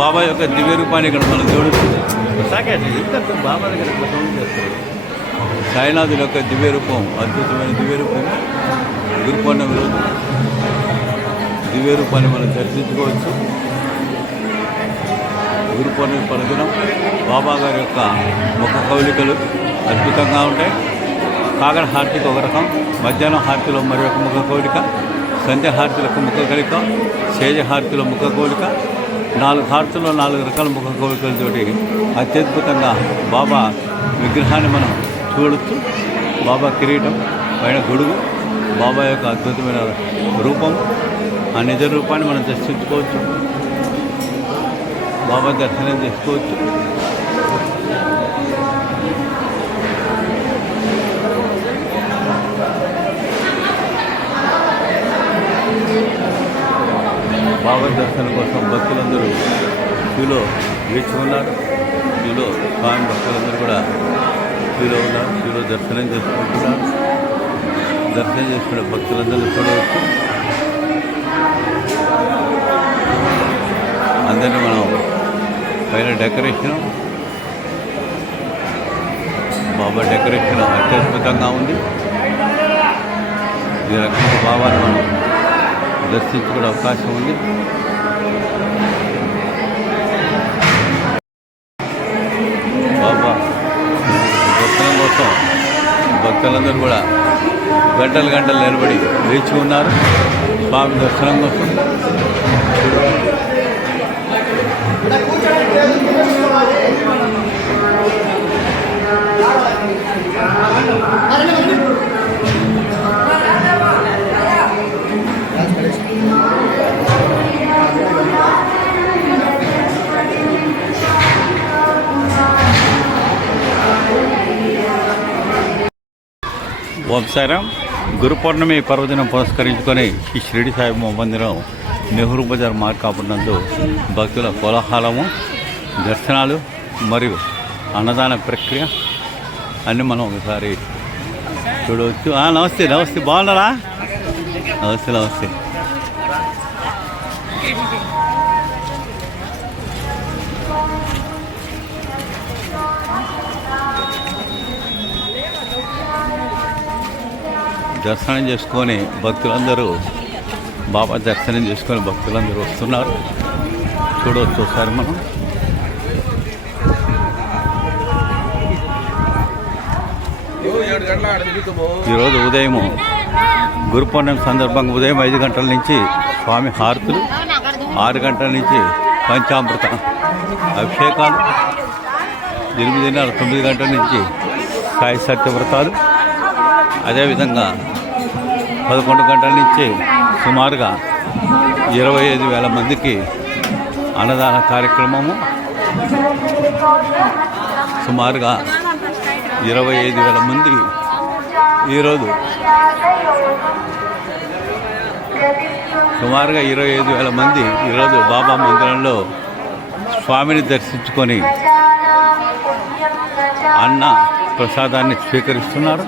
బాబా యొక్క దివ్య రూపాన్ని ఇక్కడ మనం చూడొచ్చు. బాబా దగ్గర సౌండ్ చేస్తారు. సాయినాథుల యొక్క దివ్య రూపం, అద్భుతమైన దివ్య రూపం. గురు పౌర్ణమి రోజు దివ్య రూపాన్ని మనం దర్శించుకోవచ్చు. గురు పౌర్ణమి పరదినం బాబా గారి యొక్క ముఖ కవళికలు అద్భుతంగా ఉంటాయి. కాగడ హారతికి ఒక రకం, మధ్యాహ్నం హారతిలో మరి ఒక ముఖ కవళిక, సంధ్య హారతిలకు ముఖ కవళిక, శేజ హారతిలో ముఖ కవళిక, 4 హారతుల్లో 4 రకాల ముఖ కవళికలతోటి అత్యద్భుతంగా బాబా విగ్రహాన్ని మనం చూడొచ్చు. బాబా కిరీటం పైన గొడుగు, బాబా యొక్క అద్భుతమైన రూపం, ఆ నిజ రూపాన్ని మనం దర్శించుకోవచ్చు. బాబా దర్శనం చేసుకోవచ్చు. బాబా దర్శనం కోసం భక్తులందరూ క్యూలో వేచి ఉన్నారు. క్యూలో స్వామి భక్తులందరూ కూడా క్యూలో ఉన్నారు. క్యూలో దర్శనం చేసుకుంటున్నారు. దర్శనం చేసుకునే భక్తులందరూ చూడవచ్చు. అందరినీ మనం పైన డెకరేషన్, బాబా డెకరేషన్ అత్యద్భుతంగా ఉంది. ఈ రకంగా బాబాను మనం దర్శించుకునే అవకాశం ఉంది. బాబా దర్శనం కోసం భక్తులందరూ కూడా గంటలు నిలబడి వేచి ఉన్నారు స్వామి దర్శనం కోసం. ఓంసారం. గురు పౌర్ణమి పర్వదినం పురస్కరించుకొని ఈ షిరిడి సాయిబాబా మందిరం నెహ్రూ బజార్ మార్కాపురం నందు భక్తుల కోలాహలము, దర్శనాలు మరియు అన్నదాన ప్రక్రియ అన్నీ మనం ఒకసారి చూడవచ్చు. నమస్తే బాగున్నారా? నమస్తే. దర్శనం చేసుకొని భక్తులందరూ బాబా దర్శనం చేసుకొని భక్తులందరూ వస్తున్నారు. చూడవచ్చు ఒకసారి మనం. ఈరోజు ఉదయం గురు పౌర్ణమి సందర్భంగా ఉదయం 5 గంటల నుంచి స్వామి హారతులు, 6 గంటల నుంచి పంచామృత అభిషేకాలు, 8:30 9 గంటల నుంచి సాయి సత్యవ్రతాలు, అదేవిధంగా 11 గంటల నుంచి సుమారుగా 25,000 మందికి అన్నదాన కార్యక్రమము. సుమారుగా 25,000 మంది ఈరోజు సుమారుగా 25,000 మంది ఈరోజు బాబా మందిరంలో స్వామిని దర్శించుకొని అన్న ప్రసాదాన్ని స్వీకరిస్తున్నారు.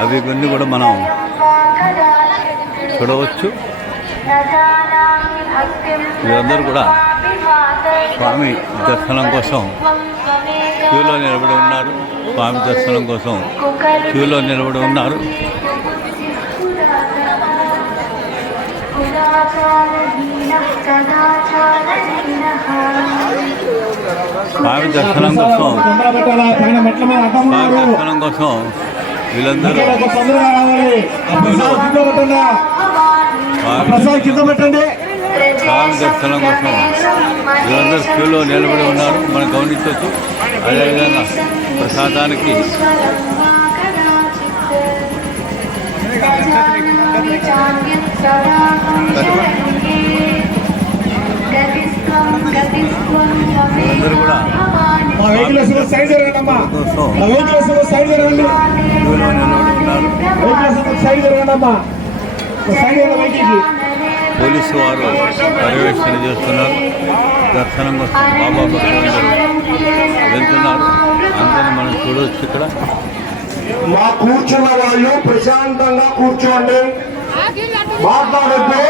అవి కొన్ని కూడా మనం చూడవచ్చు. వీరందరూ కూడా స్వామి దర్శనం కోసం క్యూలో నిలబడి ఉన్నారు. స్వామి దర్శనం కోసం క్యూలో నిలబడి ఉన్నారు. స్వామి దర్శనం కోసం వీళ్ళందరూ స్వామి దర్శనం కోసం వీళ్ళందరూ క్యూలో నిలబడి ఉన్నారు. మనం గమనించవచ్చు. అదేవిధంగా ప్రసాదానికి అందరూ కూడా సైడ్ పోలీసు వారు పర్యవేక్షణ చేస్తున్నారు. దర్శనం కోసం బాబా భక్తులందరూ వెళ్తున్నారు. అందరినీ మనం చూడవచ్చు. ఇక్కడ మా కూర్చున్న వాళ్ళు ప్రశాంతంగా కూర్చోండి, మాట్లాడద్దు.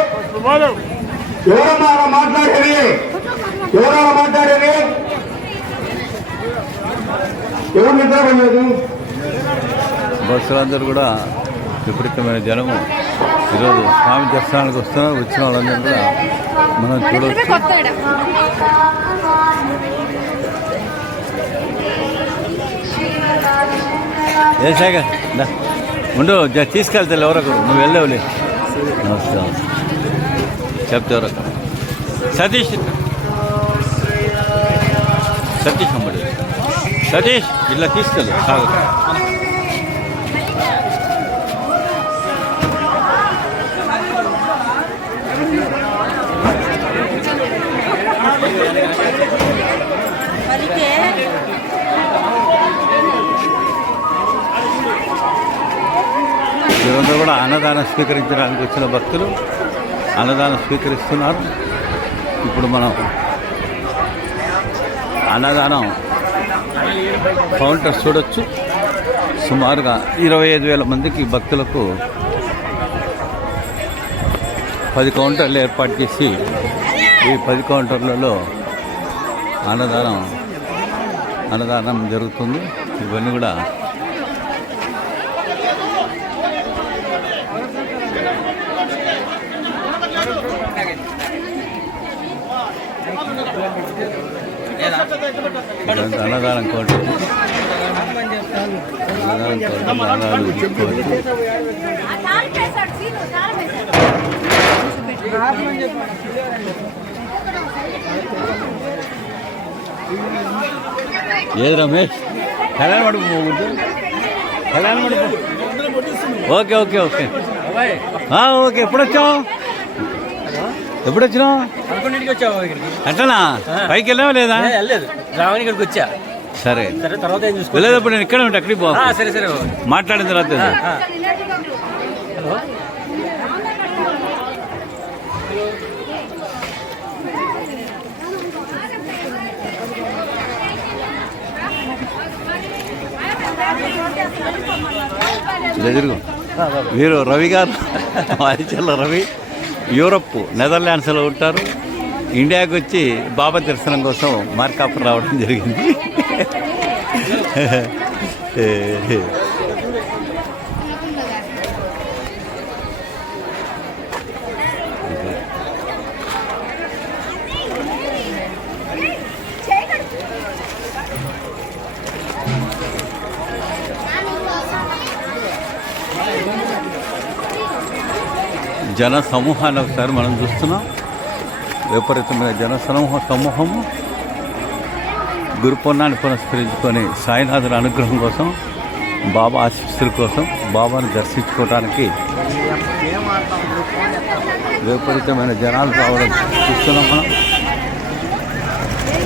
ఎవరమ్మా అలా మాట్లాడేది? ఎవరన్నా మాట్లాడేది? ఎవరు నిద్రపోలేదు? భక్తులందరూ కూడా విపరీతమైన జనము ఈరోజు స్వామి దర్శనానికి వస్తున్నారు. వచ్చిన వాళ్ళందరూ కూడా మనం చూడవచ్చు. ఏ శేఖర్ ఉండు, తీసుకెళ్తా ఎవరొకరు, నువ్వు వెళ్ళవులే. నమస్తే చెప్తే ఎవరొకరు. సతీష్ అమ్మడు, సతీష్ ఇలా తీసుకెళ్ళు సాగు. ఈరోజు కూడా అన్నదానం స్వీకరించడానికి వచ్చిన భక్తులు అన్నదానం స్వీకరిస్తున్నారు. ఇప్పుడు మనం అన్నదానం కౌంటర్ చూడొచ్చు. సుమారుగా 25,000 మందికి భక్తులకు 10 కౌంటర్లు ఏర్పాటు చేసి ఈ 10 కౌంటర్లలో అన్నదానం జరుగుతుంది. ఇవన్నీ కూడా అన్నదానం కౌంటర్. అన్నదానం తీసుకోవచ్చు. ఏది రమేష్ కళ్యాణ మండపం పోకూడదు? కళ్యాణ మండపం ఓకే ఓకే ఓకే ఓకే. ఎప్పుడు వచ్చినావు? అట్లనా? పైకి వెళ్ళావా లేదా? రావని ఇక్కడికి వచ్చా. సరే సరే, తర్వాత ఏం చూసుకో. వెళ్ళేటప్పుడు నేను ఇక్కడే ఉంటా. అక్కడికి పో. సరే సరే, మాట్లాడిన తర్వాత హలో. ఎదురుగు వీరు రవి గారు, వారిచెల్ల రవి యూరప్ నెదర్లాండ్స్లో ఉంటారు. ఇండియాకి వచ్చి బాబా దర్శనం కోసం మార్కాపురం రావడం జరిగింది. జన సమూహాన్ని ఒకసారి మనం చూస్తున్నాం. విపరీతమైన జన సమూహము గురు పౌర్ణాన్ని పురస్కరించుకొని సాయినాథుల అనుగ్రహం కోసం, బాబా ఆశీస్సుల కోసం, బాబాను దర్శించుకోవడానికి విపరీతమైన జనాలు రావడం చూస్తున్నాం మనం.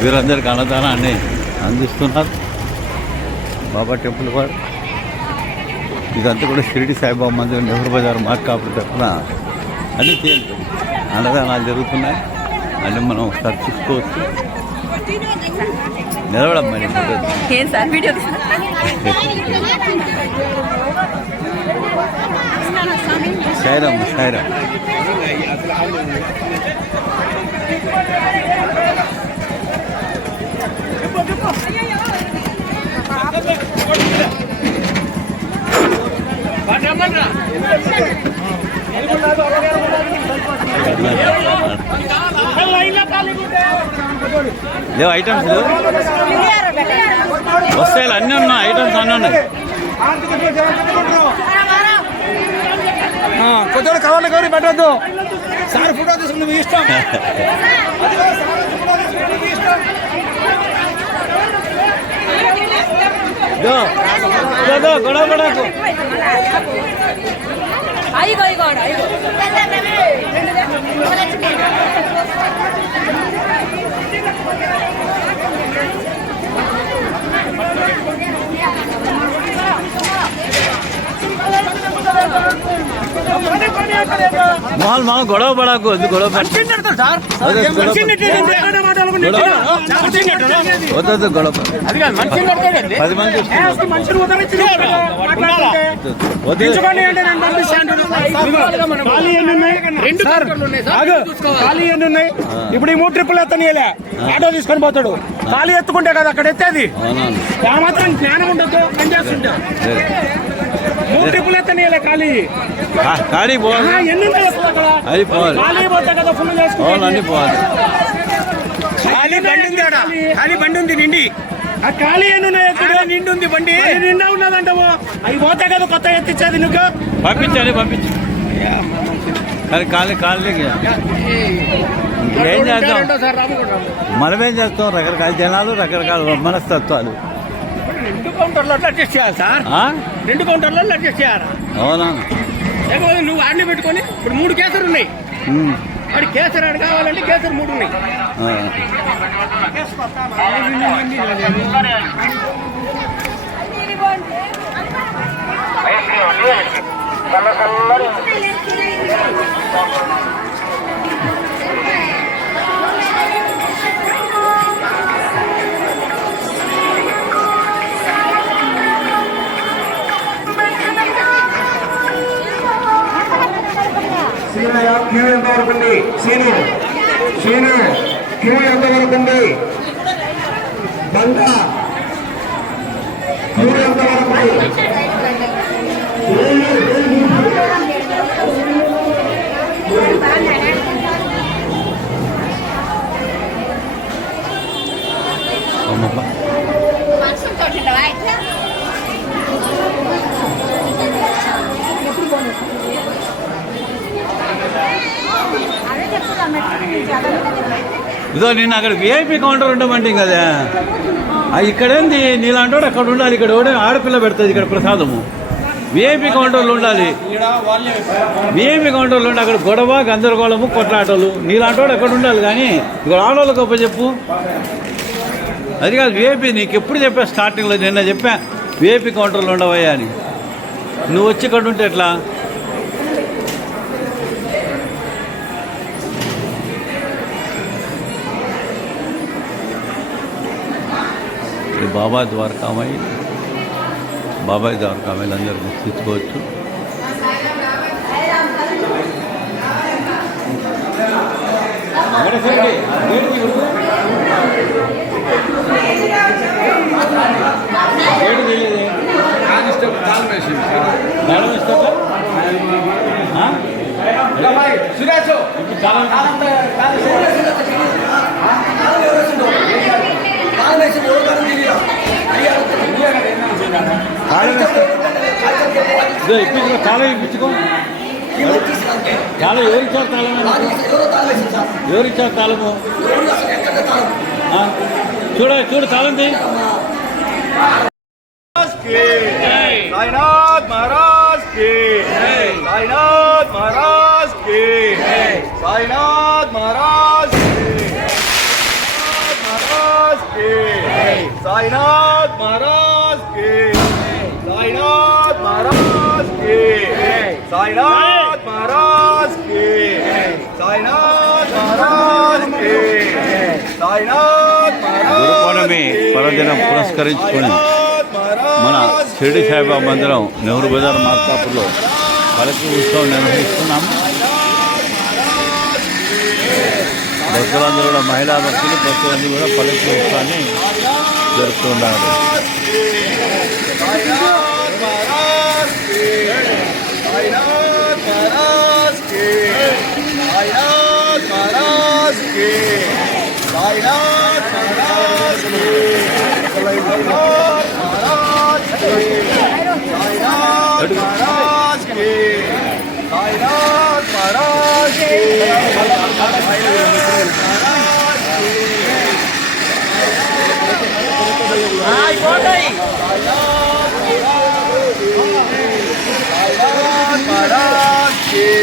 వీరందరికీ అన్నదానాన్ని అందిస్తున్నారు బాబా టెంపుల్ వారు. ఇదంతా కూడా షిరిడి సాయిబాబా మందిరం, నెహ్రూ బజార్, మార్కాపురం తరఫున అన్ని అన్నదానాలు జరుగుతున్నాయి. అన్నీ మనం ఒకసారి చూసుకోవచ్చు. నిలబడమ్మా సాయిరామ్ సాయిరామ్. లేవు ఐటమ్స్ లేవు, వస్తాయి అన్నీ ఉన్నాయి. ఐటమ్స్ అన్నీ ఉన్నాయి. కొద్దిగా కావాలి గౌరీ పెట్టద్దు సార్, ఫోటో తీసుకుని మీ ఇష్టం. గొడవ పడకు. మామ గొడవ పడకు వద్దు గొడవ పడ- అదే గొడవ వద్దు గొడవ పడ. 10 మంది ఖాళీ ఎన్ని ఉన్నాయి? ఇప్పుడు ఈ 3 ట్రిప్పులు ఎత్తనీయలే, ఆటో తీసుకొని పోతాడు. ఖాళీ ఎత్తుకుంటే కదా అక్కడ ఎత్తేది. అవునవును. దాని మాత్రం జ్ఞానం ఉండదు, పని చేస్తుంటా. 3 ట్రిప్పులు ఎత్తనీయలే ఖాళీ. ఖాళీ పోవాలి, ఎన్ని ఉన్నాయి అసలు అక్కడ? అది పోవాలి, ఖాళీ పోతే కదా ఫుల్ అవును చేసుకుంటాం. అన్ని పోవాలి. ఖాళీ బండి ఉంది ఆడ, ఖాళీ బండి ఉంది నిండి. ఆ ఖాళీ ఎన్ని ఉన్నాయి? ఎక్కడ నిండి ఉంది బండి, నిండా ఉన్నదంటావు. అవి పోతే కదా కొత్త ఎత్తిచ్చేది నువ్వు. పంపించాలి పంపించు. కానీ ఖాళీ ఖాళీ ఏం చేస్తాం, మనమేం చేస్తాం? రకరకాల జనాలు, రకరకాల మనస్తత్వాలు. 2 కౌంటర్లో అడ్జస్ట్ చేయాలి సార్, ఆ? 2 కౌంటర్లో అడ్జస్ట్ చేయాలి. అవునా? లేకపోతే నువ్వు ఆడిని పెట్టుకొని ఇప్పుడు 3 కేసరి ఉన్నాయి. ఉమ్. వాడి కేసరి ఆడు కావాలంటే కేసరి 3 ఉన్నాయి. ఆ. సీనయ్య క్యూ ఎంతవరకు ఉంది? సీను క్యూ ఎంతవరకు ఉంది? బంక క్యూ ఎంతవరకు ఉంది? అమ్మబ్బా. ఇదో నేను అక్కడ విఐపి కౌంటర్ ఉండమంటే కదా, ఇక్కడేంది నీలాంటి వాడు అక్కడ ఉండాలి. ఇక్కడ కూడా ఆడపిల్ల పెడుతుంది ఇక్కడ ప్రసాదము. విఐపి కౌంటర్లు ఉండాలి, విఐపి కౌంటర్లు ఉండి అక్కడ గొడవ గందరగోళము కొట్లాటలు. నీలాంటి వాడు అక్కడ ఉండాలి. కానీ ఇక్కడ ఆడవాళ్ళకి గొప్ప చెప్పు. అది కాదు విఐపి. నీకు ఎప్పుడు చెప్పా స్టార్టింగ్లో, నిన్న చెప్పా విఐపి కౌంటర్లు ఉండవయ్యా అని. నువ్వు వచ్చి ఇక్కడ ఉంటే ఎట్లా? బాబా ద్వారకామయ్య, బాబాయ్ ద్వారకామయ్యలు అందరూ గుర్తించుకోవచ్చు. ఇప్పించుకో, చాలా ఇప్పించుకో. చాలా ఎవరిచ్చారు తాళం? ఎవరిచ్చారు తాళము? చూడు తాళం తీ. साईनाथ महाराज की, साईनाथ महाराज की, साईनाथ महाराज की, साईनाथ महाराज की, साईनाथ महाराज की, साईनाथ महाराज की, साईनाथ महाराज की, साईनाथ గురు పౌర్ణమి పర్వదినం పురస్కరించుకొని మన షిరిడి సాయిబాబా మందిరం నెహ్రూ బజార్ మార్కాపులో పలకి ఉత్సవం నిర్వహిస్తున్నాము. భక్తులందరూ కూడా, మహిళా భక్తులందరూ కూడా పలకి ఉత్సవాన్ని జరుపుతున్నారు. महाराज की